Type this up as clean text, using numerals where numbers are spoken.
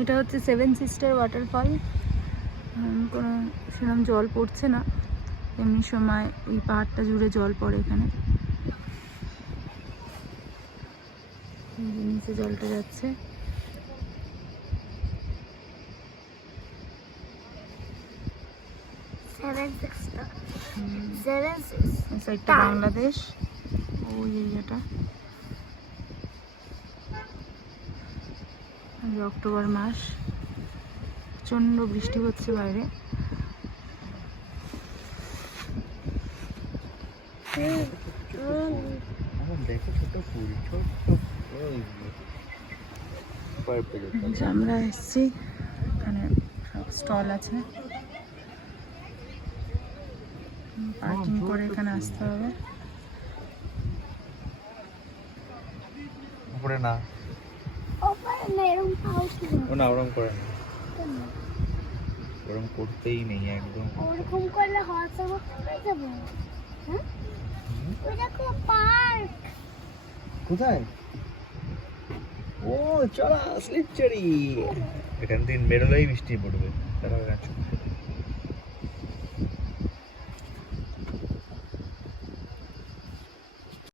এটা হচ্ছে 7 sister waterfall. কোনো সেরকম জল পড়ছে না, এমনি সময় ওই পাহাড়টা জুড়ে জল পড়ে এখানে। নিচে জলটা যাচ্ছে। সাইডটা বাংলাদেশ, ওই এরিয়াটা। অক্টোবর মাস, প্রচণ্ড বৃষ্টি হচ্ছে বাইরে। আমরা এসছি, এখানে সব স্টল আছে, পার্কিং করে এখানে আসতে হবে। উপরে না, ওরকম করে না, ওরকম করতেই নেই একদম। ওরকম করলে হয়তো হয়ে যাবে। হ্যাঁ, ওটা তো পার্ক। কোথায়? ও চলা স্লিপ চারি, এখান থেকে বেরোলেই বৃষ্টি পড়বে। তারা